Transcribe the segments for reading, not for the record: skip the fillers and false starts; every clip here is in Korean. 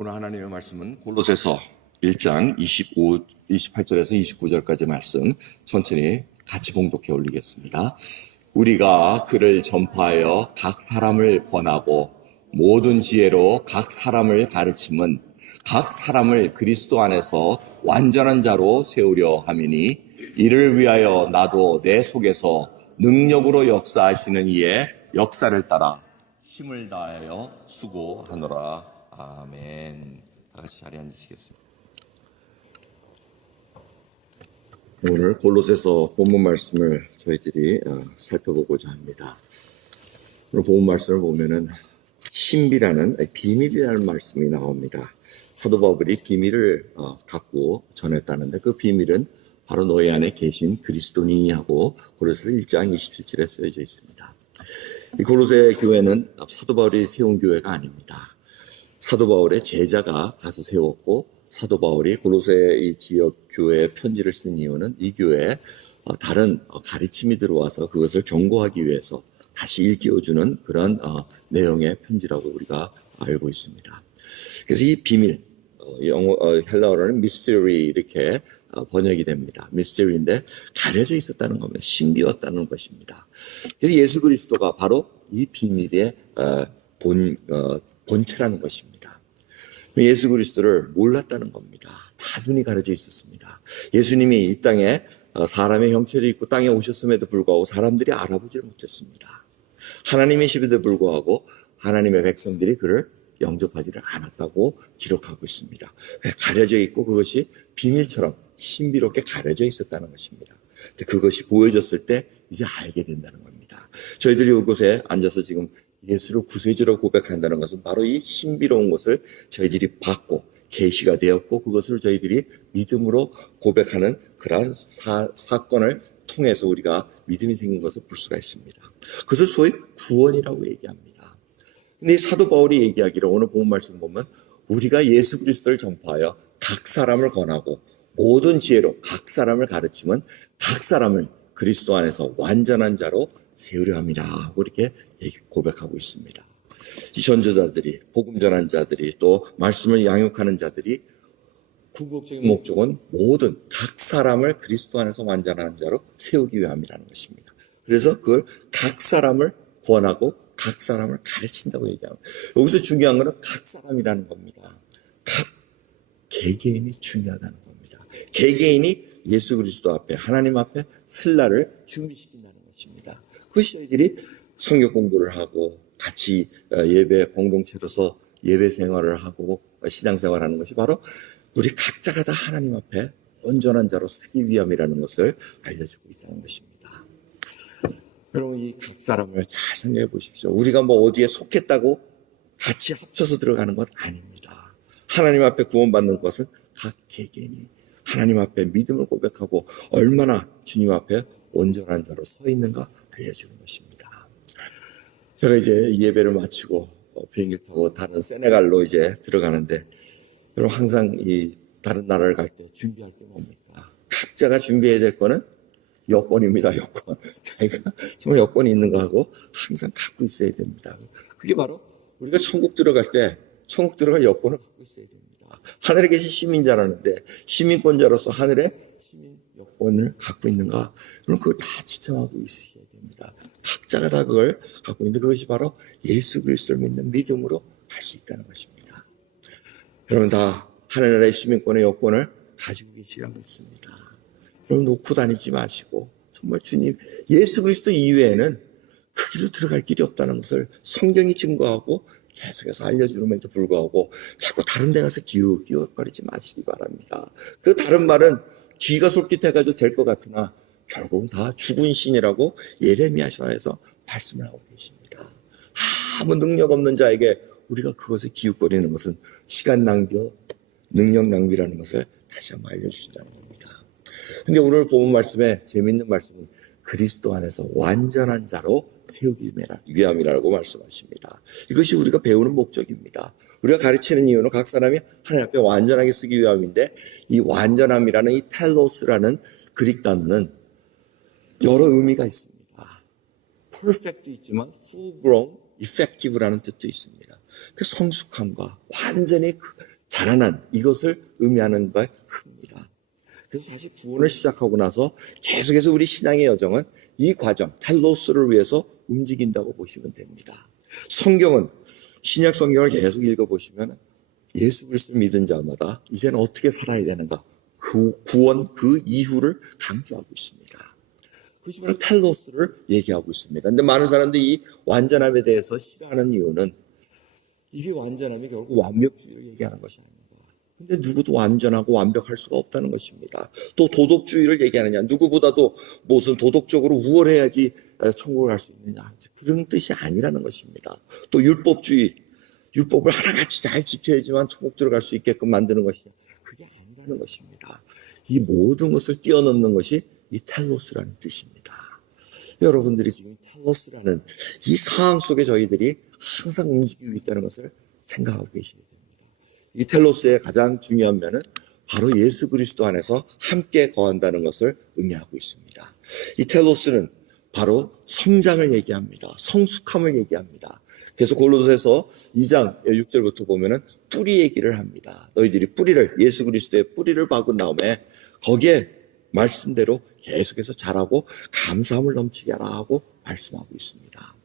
오늘 하나님의 말씀은 골로새서 1장 28절에서 29절까지 말씀 천천히 같이 봉독해 올리겠습니다. 우리가 그를 전파하여 각 사람을 권하고 모든 지혜로 각 사람을 가르침은 각 사람을 그리스도 안에서 완전한 자로 세우려 함이니 이를 위하여 나도 내 속에서 능력으로 역사하시는 이의 역사를 따라 힘을 다하여 수고하노라. 아멘. 다 같이 자리에 앉으시겠습니다. 오늘 골로새서 본문 말씀을 저희들이 살펴보고자 합니다. 오늘 본문 말씀을 보면은 신비라는 비밀이라는 말씀이 나옵니다. 사도 바울이 비밀을 갖고 전했다는데 그 비밀은 바로 너희 안에 계신 그리스도니 하고 골로새 1장 27절에 쓰여져 있습니다. 이 골로새 교회는 사도 바울이 세운 교회가 아닙니다. 사도 바울의 제자가 가서 세웠고 사도 바울이 골로새 이 지역 교회에 편지를 쓴 이유는 이 교회에 다른 가르침이 들어와서 그것을 경고하기 위해서 다시 일깨워주는 그런 내용의 편지라고 우리가 알고 있습니다. 그래서 이 비밀, 헬라어로는 미스터리 이렇게 번역이 됩니다. 미스터리인데 가려져 있었다는 겁니다. 신비였다는 것입니다. 그래서 예수 그리스도가 바로 이 비밀의 본체라는 것입니다. 예수 그리스도를 몰랐다는 겁니다. 다 눈이 가려져 있었습니다. 예수님이 이 땅에 사람의 형체를 입고 땅에 오셨음에도 불구하고 사람들이 알아보지를 못했습니다. 하나님이심에도 불구하고 하나님의 백성들이 그를 영접하지를 않았다고 기록하고 있습니다. 가려져 있고 그것이 비밀처럼 신비롭게 가려져 있었다는 것입니다. 그것이 보여졌을 때 이제 알게 된다는 겁니다. 저희들이 이곳에 앉아서 지금 예수를 구세주로 고백한다는 것은 바로 이 신비로운 것을 저희들이 받고 계시가 되었고 그것을 저희들이 믿음으로 고백하는 그러한 사건을 통해서 우리가 믿음이 생긴 것을 볼 수가 있습니다. 그것을 소위 구원이라고 얘기합니다. 근데 이 사도 바울이 얘기하기를 오늘 본문 말씀 보면 우리가 예수 그리스도를 전파하여 각 사람을 권하고 모든 지혜로 각 사람을 가르치면 각 사람을 그리스도 안에서 완전한 자로 세우려 합니다 하고 이렇게 고백하고 있습니다. 이 전도자들이 복음 전한 자들이 또 말씀을 양육하는 자들이 궁극적인 목적은 모든 각 사람을 그리스도 안에서 완전한 자로 세우기 위함이라는 것입니다. 그래서 그걸 각 사람을 권하고 각 사람을 가르친다고 얘기합니다. 여기서 중요한 것은 각 사람이라는 겁니다. 각 개개인이 중요하다는 겁니다. 개개인이 예수 그리스도 앞에 하나님 앞에 쓸 날을 준비시킨다는 것입니다. 그것이 저희들이 성경 공부를 하고 같이 예배 공동체로서 예배 생활을 하고 신앙생활을 하는 것이 바로 우리 각자가 다 하나님 앞에 온전한 자로 서기 위함이라는 것을 알려주고 있다는 것입니다. 여러분 이 각 사람을 잘 생각해 보십시오. 우리가 뭐 어디에 속했다고 같이 합쳐서 들어가는 것 아닙니다. 하나님 앞에 구원받는 것은 각 개개인이 하나님 앞에 믿음을 고백하고 얼마나 주님 앞에 온전한 자로 서 있는가 알려주는 것입니다. 제가 이제 예배를 마치고 비행기를 타고 다른 세네갈로 이제 들어가는데 여러분 항상 이 다른 나라를 갈 때 준비할 때 뭡니까? 각자가 준비해야 될 거는 여권입니다. 여권. 자기가 정말 여권이 있는 거 하고 항상 갖고 있어야 됩니다. 그게 바로 우리가 천국 들어갈 때 천국 들어갈 여권을 갖고 있어야 됩니다. 하늘에 계신 시민자라는데 시민권자로서 하늘에 시민 여권을 갖고 있는가? 그럼 그걸 다 지참하고 있어야 됩니다. 각자가 다 그걸 갖고 있는데 그것이 바로 예수 그리스도를 믿는 믿음으로 갈 수 있다는 것입니다. 여러분 다 하늘나라의 시민권의 여권을 가지고 계시라고 했습니다. 여러분 놓고 다니지 마시고 정말 주님 예수 그리스도 이외에는 그 길로 들어갈 길이 없다는 것을 성경이 증거하고 계속해서 알려주는데도 불구하고 자꾸 다른 데 가서 기웃기웃거리지 마시기 바랍니다. 그 다른 말은 귀가 솔깃해가지고 될 것 같으나 결국은 다 죽은 신이라고 예레미야서에서 말씀을 하고 계십니다. 아무 능력 없는 자에게 우리가 그것에 기웃거리는 것은 시간 낭비요 능력 낭비라는 것을 다시 한번 알려주신다는 겁니다. 근데 오늘 본문 말씀에 재밌는 말씀은 그리스도 안에서 완전한 자로 세우기 위함이라고 말씀하십니다. 이것이 우리가 배우는 목적입니다. 우리가 가르치는 이유는 각 사람이 하나님 앞에 완전하게 쓰기 위함인데 이 완전함이라는 이 텔로스라는 그릭 단어는 여러 의미가 있습니다. perfect도 있지만 full grown, effective라는 뜻도 있습니다. 그 성숙함과 완전히 자라난 이것을 의미하는 바에 큽니다. 그래서 사실 구원을 시작하고 나서 계속해서 우리 신앙의 여정은 이 과정, 텔로스를 위해서 움직인다고 보시면 됩니다. 성경은, 신약 성경을 계속 읽어보시면 예수 그리스도를 믿은 자마다 이제는 어떻게 살아야 되는가, 그 구원, 그 이후를 강조하고 있습니다. 그것이 바로 텔로스를 얘기하고 있습니다. 근데 많은 사람들이 이 완전함에 대해서 싫어하는 이유는 이게 완전함이 결국 완벽주의를 얘기하는 것이 아닙니다. 근데 누구도 완전하고 완벽할 수가 없다는 것입니다. 또 도덕주의를 얘기하느냐, 누구보다도 무슨 도덕적으로 우월해야지 천국을 갈 수 있느냐, 그런 뜻이 아니라는 것입니다. 또 율법주의, 율법을 하나같이 잘 지켜야지만 천국 들어갈 수 있게끔 만드는 것이 그게 아니라는 것입니다. 이 모든 것을 뛰어넘는 것이 이 텔로스라는 뜻입니다. 여러분들이 지금 텔로스라는 이 상황 속에 저희들이 항상 움직이고 있다는 것을 생각하고 계시게 됩니다. 이 텔로스의 가장 중요한 면은 바로 예수 그리스도 안에서 함께 거한다는 것을 의미하고 있습니다. 이 텔로스는 바로 성장을 얘기합니다. 성숙함을 얘기합니다. 그래서 골로새서 2장 6절부터 보면은 뿌리 얘기를 합니다. 너희들이 뿌리를, 예수 그리스도의 뿌리를 박은 다음에 거기에 말씀대로 계속해서 자라고 감사함을 넘치게 하라 하고 말씀하고 있습니다.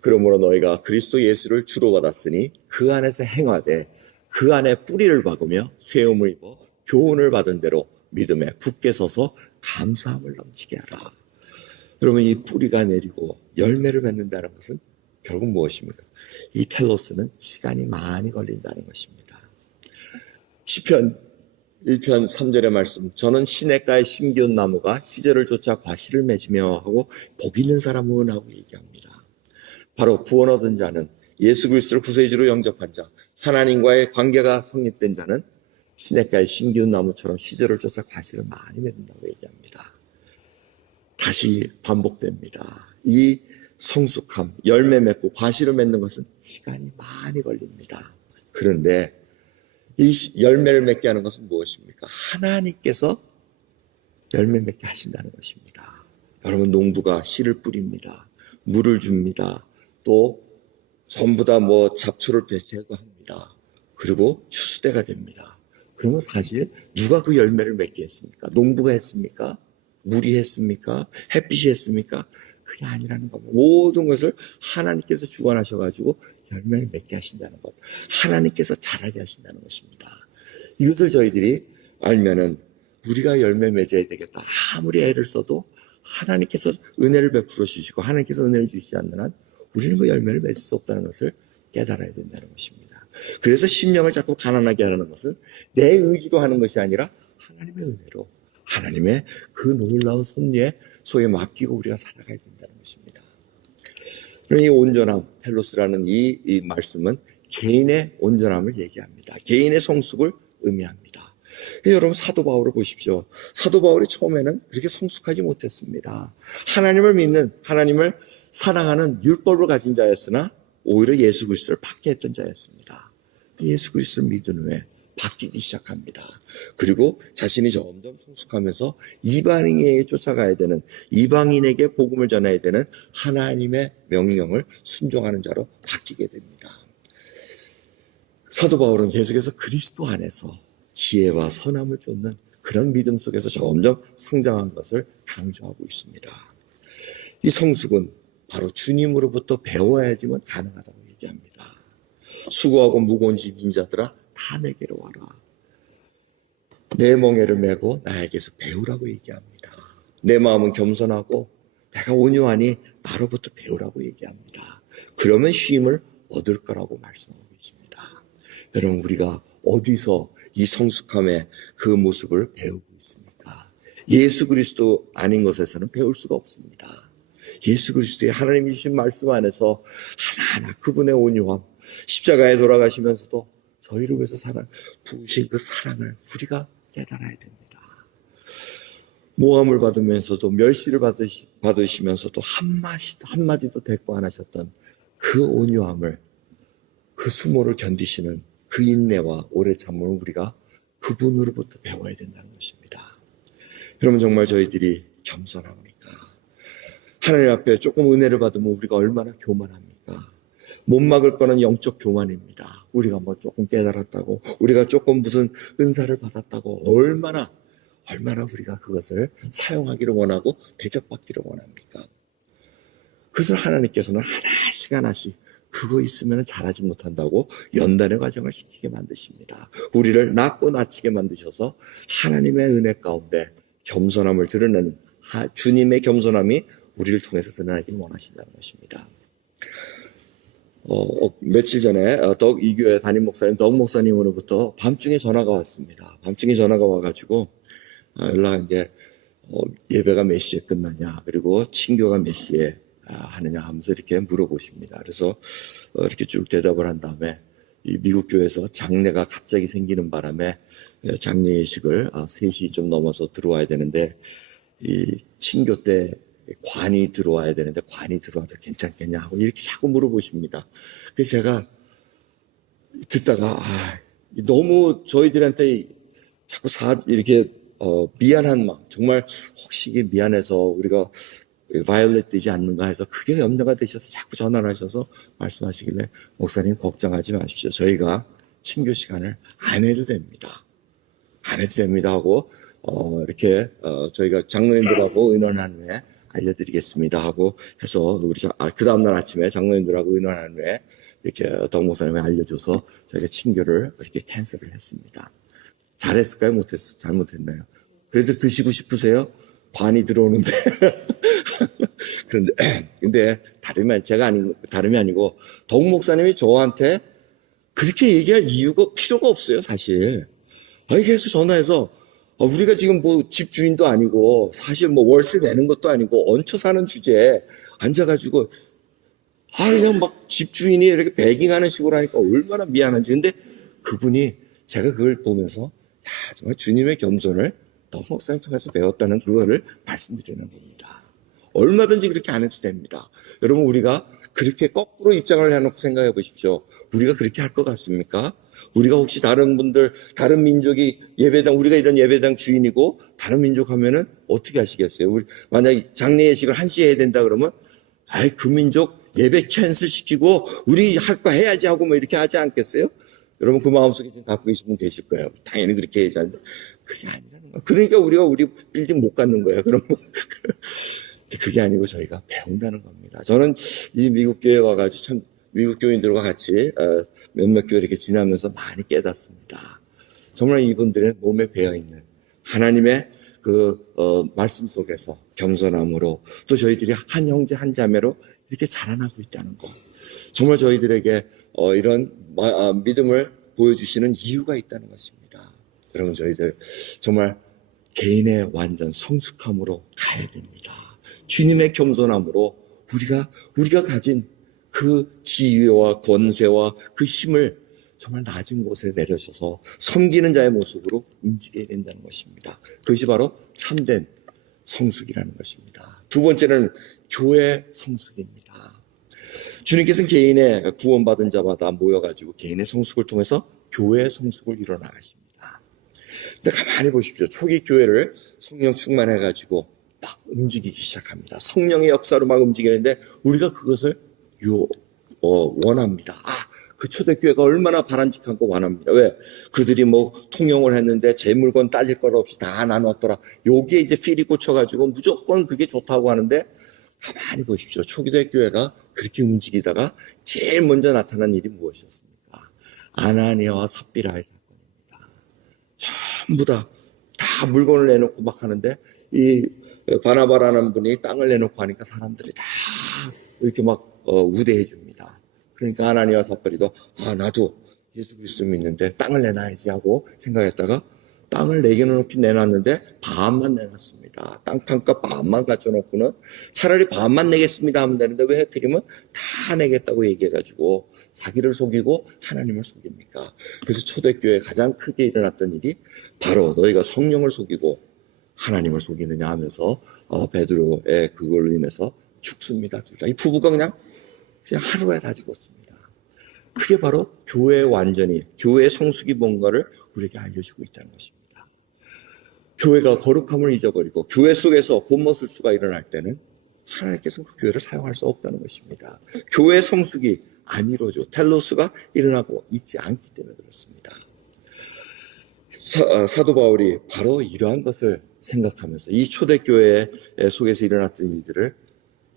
그러므로 너희가 그리스도 예수를 주로 받았으니 그 안에서 행하되 그 안에 뿌리를 박으며 세움을 입어 교훈을 받은 대로 믿음에 굳게 서서 감사함을 넘치게 하라. 그러면 이 뿌리가 내리고 열매를 맺는다는 것은 결국 무엇입니까? 이 텔로스는 시간이 많이 걸린다는 것입니다. 시편 1편 3절의 말씀, 저는 시냇가에 심기운 나무가 시절을 쫓아 과실을 맺으며 하고 복 있는 사람은 하고 얘기합니다. 바로 구원 얻은 자는, 예수 그리스도를 구세주로 영접한 자, 하나님과의 관계가 성립된 자는 시냇가에 심기운 나무처럼 시절을 쫓아 과실을 많이 맺는다고 얘기합니다. 다시 반복됩니다. 이 성숙함, 열매 맺고 과실을 맺는 것은 시간이 많이 걸립니다. 그런데 이 열매를 맺게 하는 것은 무엇입니까? 하나님께서 열매 맺게 하신다는 것입니다. 여러분, 농부가 씨를 뿌립니다. 물을 줍니다. 또 전부 다 잡초를 제거합니다. 그리고 추수때가 됩니다. 그러면 사실 누가 그 열매를 맺게 했습니까? 농부가 했습니까? 물이 했습니까? 햇빛이 했습니까? 그게 아니라는 겁니다. 모든 것을 하나님께서 주관하셔가지고 열매를 맺게 하신다는 것, 하나님께서 자라게 하신다는 것입니다. 이것을 저희들이 알면은 우리가 열매 맺어야 되겠다. 아무리 애를 써도 하나님께서 은혜를 베풀어 주시고 하나님께서 은혜를 주시지 않는 한 우리는 그 열매를 맺을 수 없다는 것을 깨달아야 된다는 것입니다. 그래서 심령을 자꾸 가난하게 하는 것은 내 의지로 하는 것이 아니라 하나님의 은혜로, 하나님의 그 놀라운 섭리에 속에 맡기고 우리가 살아가야 된다는 것입니다. 이 온전함, 텔로스라는 이 말씀은 개인의 온전함을 얘기합니다. 개인의 성숙을 의미합니다. 여러분, 사도 바울을 보십시오. 사도 바울이 처음에는 그렇게 성숙하지 못했습니다. 하나님을 믿는, 하나님을 사랑하는 율법을 가진 자였으나 오히려 예수 그리스도를 받게 했던 자였습니다. 예수 그리스도를 믿은 후에 바뀌기 시작합니다. 그리고 자신이 점점 성숙하면서 이방인에게 쫓아가야 되는, 이방인에게 복음을 전해야 되는 하나님의 명령을 순종하는 자로 바뀌게 됩니다. 사도 바울은 계속해서 그리스도 안에서 지혜와 선함을 쫓는 그런 믿음 속에서 점점 성장한 것을 강조하고 있습니다. 이 성숙은 바로 주님으로부터 배워야지만 가능하다고 얘기합니다. 수고하고 무거운 짐진 자들아 다 내게로 와라. 내 멍에를 메고 나에게서 배우라고 얘기합니다. 내 마음은 겸손하고 내가 온유하니 나로부터 배우라고 얘기합니다. 그러면 쉼을 얻을 거라고 말씀하고 계십니다. 여러분, 우리가 어디서 이 성숙함의 그 모습을 배우고 있습니까? 예수 그리스도 아닌 것에서는 배울 수가 없습니다. 예수 그리스도의 하나님이 주신 말씀 안에서 하나하나 그분의 온유함, 십자가에 돌아가시면서도 저희를 위해서 부으신 그 사랑을 우리가 깨달아야 됩니다. 모함을 받으면서도 멸시를 받으시면서도 한마디도 대꾸 안 하셨던 그 온유함을, 그 수모를 견디시는 그 인내와 오래 참음을 우리가 그분으로부터 배워야 된다는 것입니다. 여러분, 정말 저희들이 겸손합니까? 하나님 앞에 조금 은혜를 받으면 우리가 얼마나 교만합니까? 못 막을 거는 영적 교만입니다. 우리가 뭐 조금 깨달았다고, 우리가 조금 무슨 은사를 받았다고, 얼마나 우리가 그것을 사용하기를 원하고 대접받기를 원합니까? 그것을 하나님께서는 하나씩 그거 있으면 잘하지 못한다고 연단의 과정을 시키게 만드십니다. 우리를 낮고 낮추게 만드셔서 하나님의 은혜 가운데 겸손함을 드러내는 주님의 겸손함이 우리를 통해서 드러나기를 원하신다는 것입니다. 며칠 전에 이 교회 담임 목사님 덕 목사님으로부터 밤중에 전화가 왔습니다. 밤중에 전화가 와가지고 연락한 게 예배가 몇 시에 끝나냐, 그리고 친교가 몇 시에 하느냐 하면서 이렇게 물어보십니다. 그래서 이렇게 쭉 대답을 한 다음에 이 미국 교회에서 장례가 갑자기 생기는 바람에 장례 예식을 3시 좀 넘어서 들어와야 되는데 이 친교 때 관이 들어와야 되는데 관이 들어와도 괜찮겠냐 하고 이렇게 자꾸 물어보십니다. 그래서 제가 듣다가 너무 저희들한테 자꾸 이렇게 미안한 마음, 정말 혹시 이게 미안해서 우리가 바이올렛 되지 않는가 해서 그게 염려가 되셔서 자꾸 전화를 하셔서 말씀하시길래 목사님 걱정하지 마십시오. 저희가 친교 시간을 안 해도 됩니다. 안 해도 됩니다 하고 이렇게 저희가 장로님들하고 의논한 후에 알려드리겠습니다 하고 해서 우리 그 다음날 아침에 장로님들하고 의논한 후에 이렇게 덕 목사님이 알려줘서 저희가 친교를 이렇게 캔슬을 했습니다. 잘했을까요? 잘못했나요? 그래도 드시고 싶으세요? 관이 들어오는데. 근데 다름이 아니고 덕 목사님이 저한테 그렇게 얘기할 이유가 필요가 없어요, 사실. 계속 전화해서 우리가 지금 뭐 집주인도 아니고 사실 뭐 월세 내는 것도 아니고 얹혀 사는 주제에 앉아가지고 그냥 막 집주인이 이렇게 배깅하는 식으로 하니까 얼마나 미안한지. 근데 그분이 제가 그걸 보면서 정말 주님의 겸손을 덕 목사님 통해서 배웠다는 그거를 말씀드리는 겁니다. 얼마든지 그렇게 안 해도 됩니다. 여러분, 우리가 그렇게 거꾸로 입장을 해놓고 생각해 보십시오. 우리가 그렇게 할 것 같습니까? 우리가 혹시 다른 민족이 우리가 이런 예배당 주인이고 다른 민족 하면은 어떻게 하시겠어요? 만약에 장례 예식을 1시에 해야 된다 그러면 그 민족 예배 캔슬 시키고 우리 할 거 해야지 하고 뭐 이렇게 하지 않겠어요? 여러분, 그 마음속에 지금 갖고 계신 분 계실 거예요. 당연히 그렇게 해야지 하는데 그게 아니라는 거예요. 그러니까 우리 빌딩 못 갖는 거예요. 그럼 그게 아니고 저희가 배운다는 겁니다. 저는 이 미국 교회에 와가지고 참 미국 교인들과 같이 몇몇 교회 이렇게 지나면서 많이 깨닫습니다. 정말 이분들의 몸에 배어있는 하나님의 말씀 속에서 겸손함으로 또 저희들이 한 형제 한 자매로 이렇게 자라나고 있다는 것. 정말 저희들에게 이런 믿음을 보여주시는 이유가 있다는 것입니다. 여러분, 저희들 정말 개인의 완전 성숙함으로 가야 됩니다. 주님의 겸손함으로 우리가 가진 그 지위와 권세와 그 힘을 정말 낮은 곳에 내려셔서 섬기는 자의 모습으로 움직여야 된다는 것입니다. 그것이 바로 참된 성숙이라는 것입니다. 두 번째는 교회 성숙입니다. 주님께서는 개인의 구원받은 자마다 모여가지고 개인의 성숙을 통해서 교회 성숙을 이뤄나가십니다. 근데 가만히 보십시오. 초기 교회를 성령 충만해가지고 막 움직이기 시작합니다. 성령의 역사로 막 움직이는데 우리가 그것을 원합니다. 그 초대교회가 얼마나 바람직한 거 원합니다. 왜? 그들이 뭐 통용을 했는데 제 물건 따질 것 없이 다 나눴더라. 여기에 이제 필이 꽂혀가지고 무조건 그게 좋다고 하는데 가만히 보십시오. 초대교회가 그렇게 움직이다가 제일 먼저 나타난 일이 무엇이었습니까? 아나니아와 삽비라의 사건입니다. 전부 다 물건을 내놓고 막 하는데 이 바나바라는 분이 땅을 내놓고 하니까 사람들이 다 이렇게 막 우대해 줍니다. 그러니까 아나니아와 삽비라도 나도 예수 그리스도 믿는데 땅을 내놔야지 하고 생각했다가 땅을 4개나 놓긴 내놨는데 반만 내놨습니다. 땅 판가 반만 갖춰놓고는 차라리 반만 내겠습니다 하면 되는데 왜 해드리면 다 내겠다고 얘기해가지고 자기를 속이고 하나님을 속입니까? 그래서 초대교회에 가장 크게 일어났던 일이 바로 너희가 성령을 속이고 하나님을 속이느냐 하면서 베드로의 그걸로 인해서 죽습니다. 이 부부가 그냥 하루에 다 죽었습니다. 그게 바로 교회의 성숙이 뭔가를 우리에게 알려주고 있다는 것입니다. 교회가 거룩함을 잊어버리고 교회 속에서 곤모술수가 일어날 때는 하나님께서 그 교회를 사용할 수 없다는 것입니다. 교회의 성숙이 안 이루어져. 텔로스가 일어나고 있지 않기 때문에 그렇습니다. 사도 바울이 바로 이러한 것을 생각하면서 이 초대교회 속에서 일어났던 일들을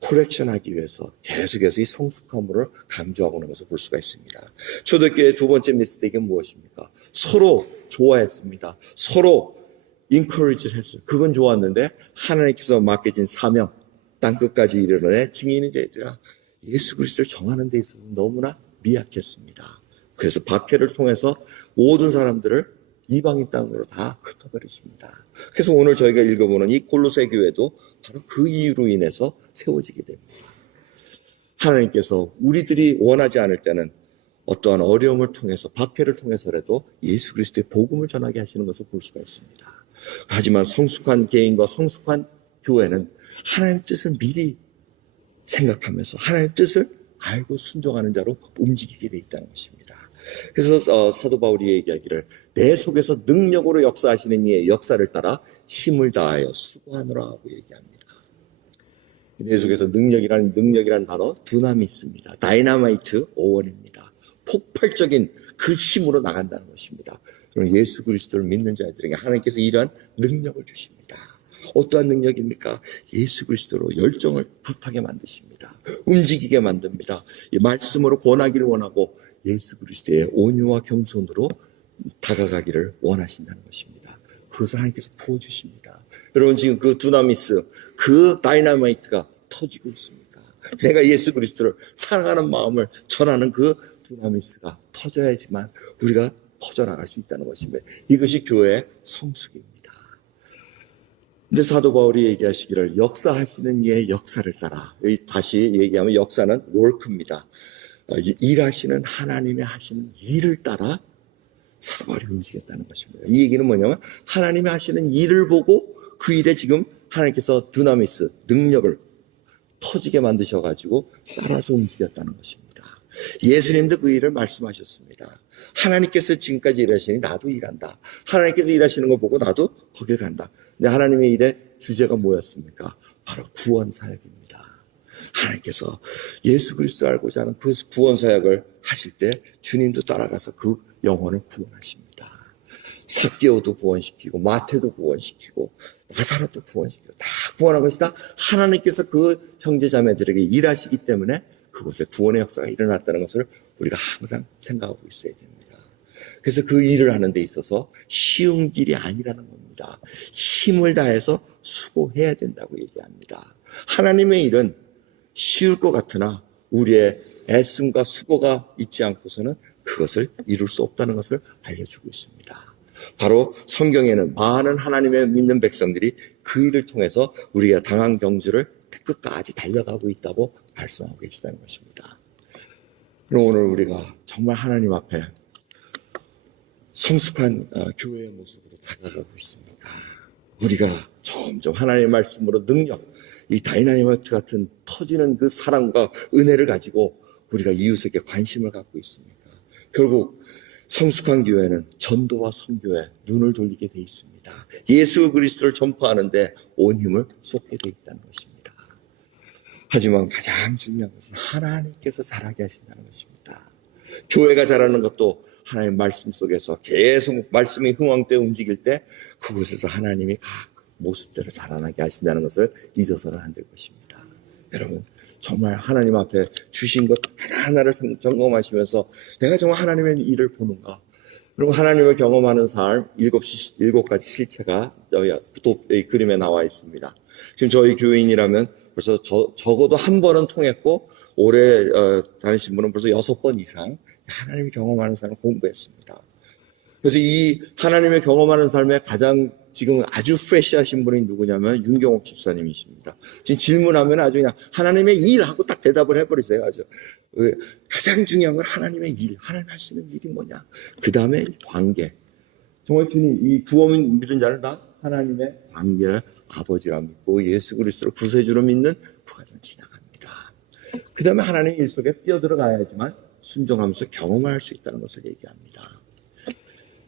코렉션하기 위해서 계속해서 이 성숙함으로 강조하고 있는 것을 볼 수가 있습니다. 초대교회의 두 번째 미스테이크는 무엇입니까? 서로 좋아했습니다. 서로 인커리지를 했어요. 그건 좋았는데 하나님께서 맡겨진 사명, 땅끝까지 이르러내 증인이 되리라. 예수 그리스도를 정하는 데 있어서 너무나 미약했습니다. 그래서 박해를 통해서 모든 사람들을 이방인 땅으로 다 흩어버리십니다. 그래서 오늘 저희가 읽어보는 이 골로새 교회도 바로 그 이유로 인해서 세워지게 됩니다. 하나님께서 우리들이 원하지 않을 때는 어떠한 어려움을 통해서 박해를 통해서라도 예수 그리스도의 복음을 전하게 하시는 것을 볼 수가 있습니다. 하지만 성숙한 개인과 성숙한 교회는 하나님의 뜻을 미리 생각하면서 하나님의 뜻을 알고 순종하는 자로 움직이게 되어 있다는 것입니다. 그래서 사도 바울이 얘기하기를 내 속에서 능력으로 역사하시는 이의 역사를 따라 힘을 다하여 수고하노라 하고 얘기합니다. 내 속에서 능력이라는 단어 두나미 있습니다. 다이나마이트 오원입니다. 폭발적인 그 힘으로 나간다는 것입니다. 예수 그리스도를 믿는 자들에게 하나님께서 이러한 능력을 주십니다. 어떠한 능력입니까? 예수 그리스도로 열정을 불타게 만드십니다. 움직이게 만듭니다. 이 말씀으로 권하기를 원하고 예수 그리스도의 온유와 겸손으로 다가가기를 원하신다는 것입니다. 그것을 하나님께서 부어주십니다. 여러분 지금 그 두나미스, 그 다이나마이트가 터지고 있습니다. 내가 예수 그리스도를 사랑하는 마음을 전하는 그 두나미스가 터져야지만 우리가 퍼져나갈 수 있다는 것입니다. 이것이 교회의 성숙입니다. 근데 사도 바울이 얘기하시기를 역사하시는 이의 역사를 따라, 다시 얘기하면 역사는 워크입니다. 일하시는 하나님의 하시는 일을 따라 사도 바울이 움직였다는 것입니다. 이 얘기는 뭐냐면 하나님이 하시는 일을 보고 그 일에 지금 하나님께서 두나미스, 능력을 터지게 만드셔가지고 따라서 움직였다는 것입니다. 예수님도 그 일을 말씀하셨습니다. 하나님께서 지금까지 일하시니 나도 일한다. 하나님께서 일하시는 걸 보고 나도 거길 간다. 근데 하나님의 일의 주제가 뭐였습니까? 바로 구원 사역입니다. 하나님께서 예수 그리스도 알고자 하는 그 구원 사역을 하실 때 주님도 따라가서 그 영혼을 구원하십니다. 삭개오도 구원시키고 마태도 구원시키고 나사로도 구원시키고 다 구원한 것이 다 하나님께서 그 형제자매들에게 일하시기 때문에 그곳에 구원의 역사가 일어났다는 것을 우리가 항상 생각하고 있어야 됩니다. 그래서 그 일을 하는 데 있어서 쉬운 길이 아니라는 겁니다. 힘을 다해서 수고해야 된다고 얘기합니다. 하나님의 일은 쉬울 것 같으나 우리의 애씀과 수고가 있지 않고서는 그것을 이룰 수 없다는 것을 알려주고 있습니다. 바로 성경에는 많은 하나님의 믿는 백성들이 그 일을 통해서 우리가 당한 경주를 끝까지 달려가고 있다고 말씀하고 계시다는 것입니다. 그럼 오늘 우리가 정말 하나님 앞에 성숙한 교회의 모습으로 다가가고 있습니다. 우리가 점점 하나님의 말씀으로 능력, 이 다이나마이트 같은 터지는 그 사랑과 은혜를 가지고 우리가 이웃에게 관심을 갖고 있습니까? 결국 성숙한 교회는 전도와 선교에 눈을 돌리게 돼 있습니다. 예수 그리스도를 전파하는데 온 힘을 쏟게 돼 있다는 것입니다. 하지만 가장 중요한 것은 하나님께서 자라게 하신다는 것입니다. 교회가 자라는 것도 하나님의 말씀 속에서 계속 말씀이 흥황때 움직일 때 그곳에서 하나님이 각 모습대로 자라나게 하신다는 것을 잊어서는 안 될 것입니다. 여러분 정말 하나님 앞에 주신 것 하나하나를 점검하시면서 내가 정말 하나님의 일을 보는가? 그리고 하나님을 경험하는 삶 7가지 실체가 또 이 그림에 나와 있습니다. 지금 저희 교인이라면 벌써 적어도 한 번은 통했고 올해 다니신 분은 벌써 6번 이상 하나님을 경험하는 삶을 공부했습니다. 그래서 이 하나님을 경험하는 삶에 가장 지금 아주 프레시하신 분이 누구냐면 윤경옥 집사님이십니다. 지금 질문하면 아주 그냥 하나님의 일 하고 딱 대답을 해버리세요. 아주 가장 중요한 건 하나님의 일, 하나님 하시는 일이 뭐냐. 그 다음에 관계. 정말 주님 이 구원 믿은 자는 다 하나님의 관계를 아버지라 믿고 예수 그리스도를 구세주로 믿는 그 과정을 지나갑니다. 그 다음에 하나님의 일 속에 뛰어들어가야지만 순종하면서 경험할 수 있다는 것을 얘기합니다.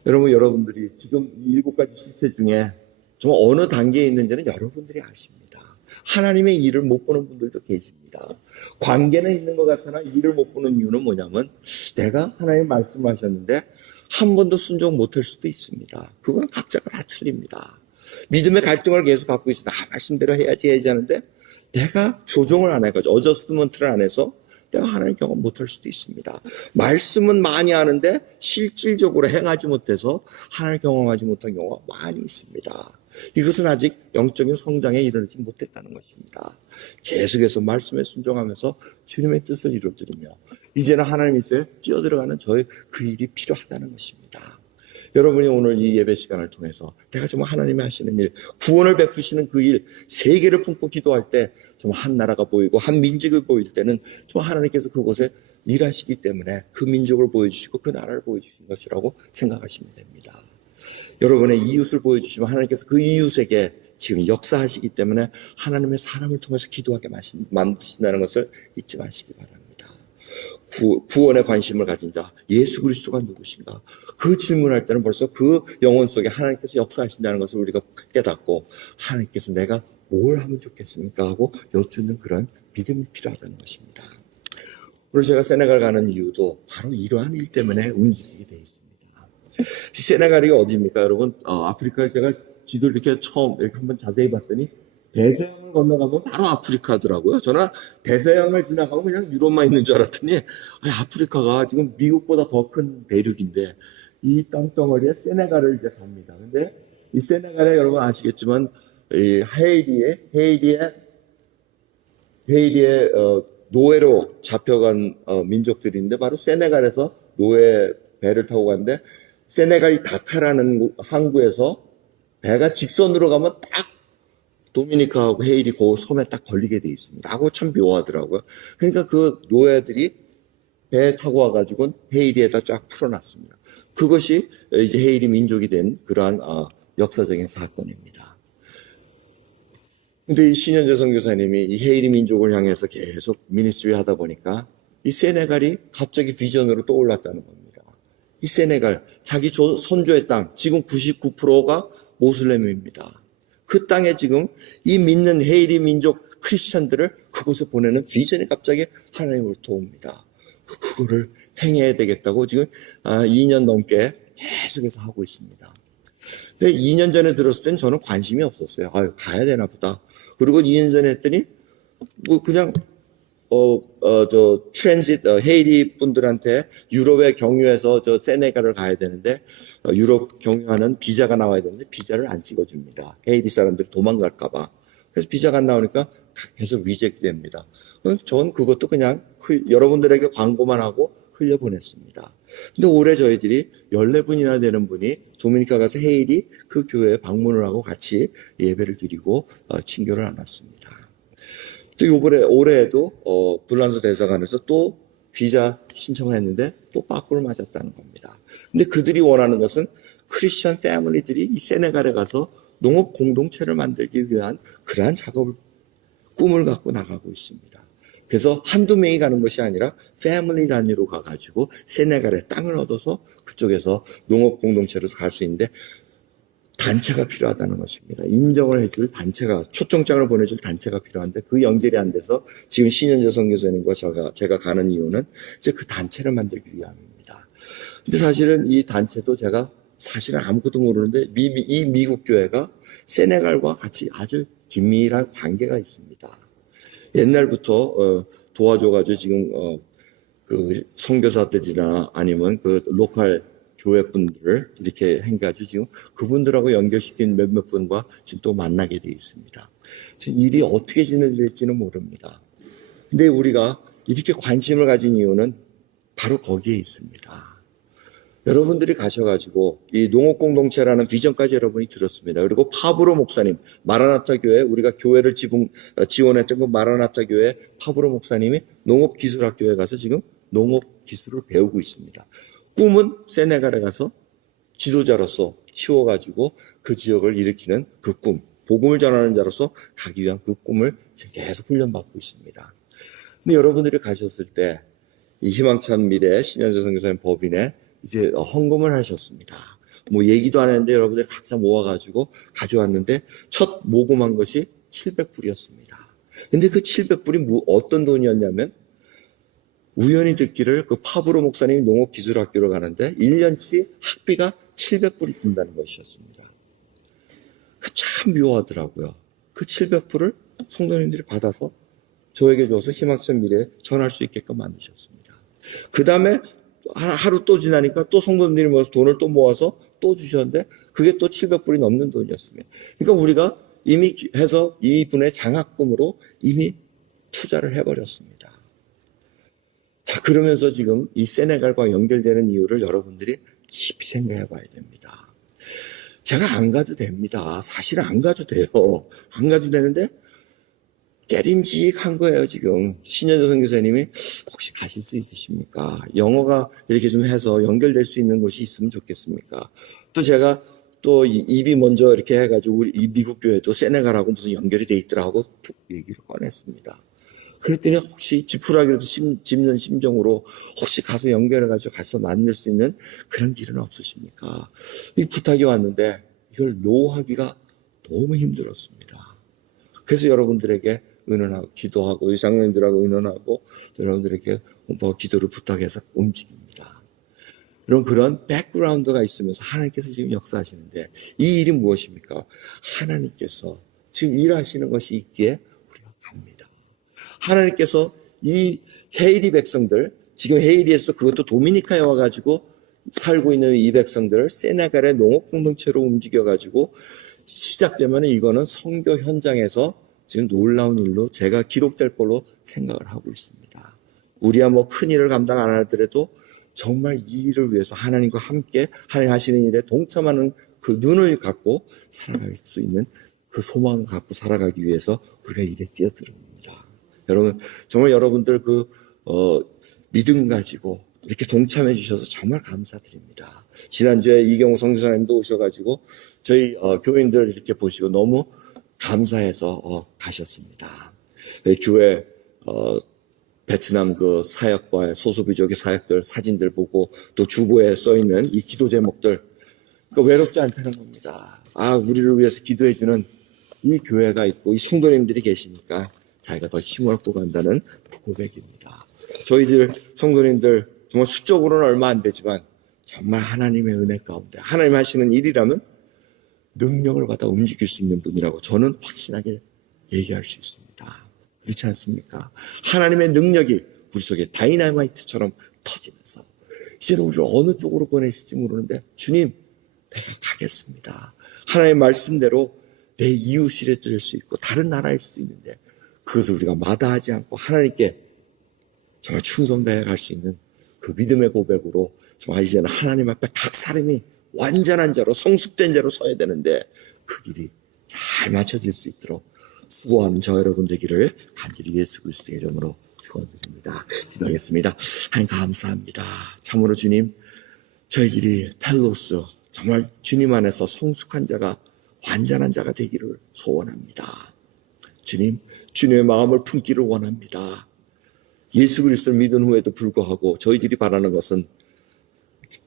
여러분들이 지금 이 7가지 실체 중에 정말 어느 단계에 있는지는 여러분들이 아십니다. 하나님의 일을 못 보는 분들도 계십니다. 관계는 있는 것 같으나 일을 못 보는 이유는 뭐냐면 내가 하나님 말씀하셨는데 한 번도 순종 못할 수도 있습니다. 그건 각자가 다 틀립니다. 믿음의 갈등을 계속 갖고 있어. 말씀대로 해야지 하는데 내가 조정을 안 해가지고 어저스트먼트를 안 해서 내가 하나님 경험 못할 수도 있습니다. 말씀은 많이 하는데 실질적으로 행하지 못해서 하나님 경험하지 못한 경우가 많이 있습니다. 이것은 아직 영적인 성장에 이르지 못했다는 것입니다. 계속해서 말씀에 순종하면서 주님의 뜻을 이루어드리며 이제는 하나님 있어요 뛰어들어가는 저의 그 일이 필요하다는 것입니다. 여러분이 오늘 이 예배 시간을 통해서 내가 정말 하나님이 하시는 일, 구원을 베푸시는 그 일, 세계를 품고 기도할 때 정말 한 나라가 보이고 한 민족이 보일 때는 정말 하나님께서 그곳에 일하시기 때문에 그 민족을 보여주시고 그 나라를 보여주신 것이라고 생각하시면 됩니다. 여러분의 이웃을 보여주시면 하나님께서 그 이웃에게 지금 역사하시기 때문에 하나님의 사람을 통해서 기도하게 만드신다는 것을 잊지 마시기 바랍니다. 구원에 관심을 가진 자, 예수 그리스도가 누구신가? 그 질문할 때는 벌써 그 영혼 속에 하나님께서 역사하신다는 것을 우리가 깨닫고 하나님께서 내가 뭘 하면 좋겠습니까? 하고 여쭙는 그런 믿음이 필요하다는 것입니다. 오늘 제가 세네갈 가는 이유도 바로 이러한 일 때문에 움직이게 되어 있습니다. 세네갈이 어디입니까? 여러분, 아프리카에 제가 지도를 이렇게 처음 이렇게 한번 자세히 봤더니 대서양을 건너가면 바로 아프리카더라고요. 저는 대서양을 지나가면 그냥 유럽만 있는 줄 알았더니 아프리카가 지금 미국보다 더 큰 대륙인데 이 땅덩어리에 세네갈을 이제 갑니다. 근데 이 세네갈에 여러분 아시겠지만 이 헤이리의 노예로 잡혀간 민족들인데 바로 세네갈에서 노예 배를 타고 갔는데 세네갈이 다카라는 항구에서 배가 직선으로 가면 딱 도미니카하고 헤이리 그 섬에 딱 걸리게 돼 있습니다. 하고 참 묘하더라고요. 그러니까 그 노예들이 배 타고 와가지고 헤이리에다 쫙 풀어놨습니다. 그것이 이제 헤이리 민족이 된 그러한 역사적인 사건입니다. 근데 이 신현재 선교사님이 이 헤이리 민족을 향해서 계속 미니스트리 하다 보니까 이 세네갈이 갑자기 비전으로 떠올랐다는 겁니다. 이 세네갈, 자기 선조의 땅, 지금 99%가 모슬렘입니다. 그 땅에 지금 이 믿는 헤이리 민족 크리스천들을 그곳에 보내는 비전이 갑자기 하나님으로부터 옵니다. 그거를 행해야 되겠다고 지금 2년 넘게 계속해서 하고 있습니다. 근데 2년 전에 들었을 땐 저는 관심이 없었어요. 가야 되나 보다. 그리고 2년 전에 했더니 뭐 그냥 트랜짓 헤이리 분들한테 유럽에 경유해서 세네갈을 가야 되는데 유럽 경유하는 비자가 나와야 되는데 비자를 안 찍어줍니다. 헤이리 사람들이 도망갈까봐. 그래서 비자가 안 나오니까 계속 리젝트 됩니다. 전 그것도 그냥 여러분들에게 광고만 하고 흘려보냈습니다. 근데 올해 저희들이 14분이나 되는 분이 도미니카 가서 헤이리 그 교회에 방문을 하고 같이 예배를 드리고 친교를 나눴습니다. 또 올해에도 불란서 대사관에서 또 비자 신청을 했는데 또 빠꾸를 맞았다는 겁니다. 근데 그들이 원하는 것은 크리스천 패밀리들이 이 세네갈에 가서 농업 공동체를 만들기 위한 그러한 꿈을 갖고 나가고 있습니다. 그래서 한두 명이 가는 것이 아니라 패밀리 단위로 가가지고 세네갈에 땅을 얻어서 그쪽에서 농업 공동체로 갈 수 있는데 단체가 필요하다는 것입니다. 인정을 해줄 단체가, 초청장을 보내줄 단체가 필요한데 그 연결이 안 돼서 지금 신현재 선교사님과 제가 가는 이유는 이제 그 단체를 만들기 위함입니다. 근데 사실은 이 단체도 제가 사실은 아무것도 모르는데 이 미국 교회가 세네갈과 같이 아주 긴밀한 관계가 있습니다. 옛날부터 도와줘가지고 지금 그 선교사들이나 아니면 그 로컬 교회분들을 이렇게 해가지고 지금 그분들하고 연결시킨 몇몇 분과 지금 또 만나게 되어 있습니다. 지금 일이 어떻게 진행될지는 모릅니다. 근데 우리가 이렇게 관심을 가진 이유는 바로 거기에 있습니다. 여러분들이 가셔가지고 이 농업공동체라는 비전까지 여러분이 들었습니다. 그리고 파브로 목사님, 마라나타 교회, 우리가 교회를 지원했던 그 마라나타 교회 파브로 목사님이 농업기술학교에 가서 지금 농업기술을 배우고 있습니다. 꿈은 세네갈에 가서 지도자로서 키워가지고 그 지역을 일으키는 그 꿈, 복음을 전하는 자로서 가기 위한 그 꿈을 지금 계속 훈련받고 있습니다. 근데 여러분들이 가셨을 때 이 희망찬 미래 신현재 선교사님 법인에 이제 헌금을 하셨습니다. 뭐 얘기도 안 했는데 여러분들 각자 모아가지고 가져왔는데 첫 모금한 것이 700불이었습니다. 근데 그 700불이 어떤 돈이었냐면 우연히 듣기를 그 파브로 목사님이 농업기술학교를 가는데 1년치 학비가 700불이 든다는 것이었습니다. 참 묘하더라고요. 그 700불을 성도님들이 받아서 저에게 줘서 희망찬 미래에 전할 수 있게끔 만드셨습니다. 그 다음에 하루 또 지나니까 또 성도님들이 모여서 돈을 또 모아서 또 주셨는데 그게 또 700불이 넘는 돈이었습니다. 그러니까 우리가 이미 해서 이분의 장학금으로 이미 투자를 해버렸습니다. 자, 그러면서 지금 이 세네갈과 연결되는 이유를 여러분들이 깊이 생각해 봐야 됩니다. 제가 안 가도 됩니다. 사실은 안 가도 돼요. 안 가도 되는데 깨림직한 거예요, 지금. 신현조 선교사님이 혹시 가실 수 있으십니까? 영어가 이렇게 좀 해서 연결될 수 있는 곳이 있으면 좋겠습니까? 또 제가 또 입이 먼저 이렇게 해가지고 우리 이 미국 교회도 세네갈하고 무슨 연결이 돼 있더라고 툭 얘기를 꺼냈습니다. 그랬더니 혹시 지푸라기라도 짚는 심정으로 혹시 가서 연결해가지고 가서 만들 수 있는 그런 길은 없으십니까? 이 부탁이 왔는데 이걸 노하기가 너무 힘들었습니다. 그래서 여러분들에게 의논하고 기도하고 우리 장로님들하고 의논하고 여러분들에게 기도를 부탁해서 움직입니다. 이런 그런 백그라운드가 있으면서 하나님께서 지금 역사하시는데 이 일이 무엇입니까? 하나님께서 지금 일하시는 것이 있기에 우리가 갑니다. 하나님께서 이 헤이리 백성들, 지금 헤이리에서 그것도 도미니카에 와가지고 살고 있는 이 백성들을 세네갈의 농업 공동체로 움직여가지고 시작되면 이거는 선교 현장에서 지금 놀라운 일로 제가 기록될 걸로 생각을 하고 있습니다. 우리야 큰 일을 감당 안 하더라도 정말 이 일을 위해서 하나님과 함께 하나님 하시는 일에 동참하는 그 눈을 갖고 살아갈 수 있는 그 소망을 갖고 살아가기 위해서 우리가 일에 뛰어듭니다. 여러분, 정말 여러분들 믿음 가지고 이렇게 동참해 주셔서 정말 감사드립니다. 지난주에 이경호 선교사님도 오셔가지고 저희 교인들 이렇게 보시고 너무 감사해서 가셨습니다. 교회 베트남 그 사역과의 소수부족의 사역들 사진들 보고 또 주보에 써있는 이 기도 제목들 외롭지 않다는 겁니다. 우리를 위해서 기도해주는 이 교회가 있고 이 성도님들이 계시니까 자기가 더 힘을 얻고 간다는 고백입니다. 저희들 성도님들 정말 수적으로는 얼마 안 되지만 정말 하나님의 은혜 가운데 하나님 하시는 일이라면 능력을 받아 움직일 수 있는 분이라고 저는 확신하게 얘기할 수 있습니다. 그렇지 않습니까? 하나님의 능력이 우리 속에 다이나마이트처럼 터지면서 이제는 우리를 어느 쪽으로 보내실지 모르는데 주님 내가 가겠습니다. 하나님의 말씀대로 내 이웃이 될 수 있고 다른 나라일 수도 있는데 그것을 우리가 마다하지 않고 하나님께 정말 충성다해 갈 수 있는 그 믿음의 고백으로 정말 이제는 하나님 앞에 각 사람이 완전한 자로 성숙된 자로 서야 되는데 그 길이 잘 맞춰질 수 있도록 수고하는 저 여러분 되기를 간절히 예수 그리스도의 이름으로 축원드립니다. 기도하겠습니다. 하나님 감사합니다. 참으로 주님 저희들이 텔로스 정말 주님 안에서 성숙한 자가 완전한 자가 되기를 소원합니다. 주님, 주님의 마음을 품기를 원합니다. 예수 그리스도를 믿은 후에도 불구하고 저희들이 바라는 것은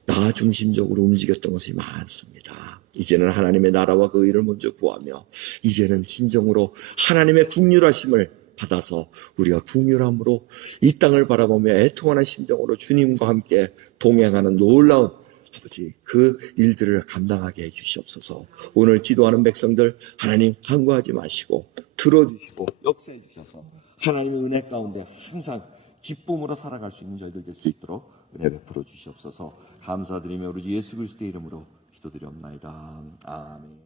나 중심적으로 움직였던 것이 많습니다. 이제는 하나님의 나라와 그 의를 먼저 구하며 이제는 진정으로 하나님의 국률하심을 받아서 우리가 국률함으로 이 땅을 바라보며 애통하는 심정으로 주님과 함께 동행하는 놀라운 아버지 그 일들을 감당하게 해주시옵소서. 오늘 기도하는 백성들 하나님 간과하지 마시고 들어주시고 역사해 주셔서 하나님의 은혜 가운데 항상 기쁨으로 살아갈 수 있는 저희들 될 수 있도록 은혜 베풀어 주시옵소서. 감사드리며 우리 예수 그리스도의 이름으로 기도드리옵나이다. 아멘.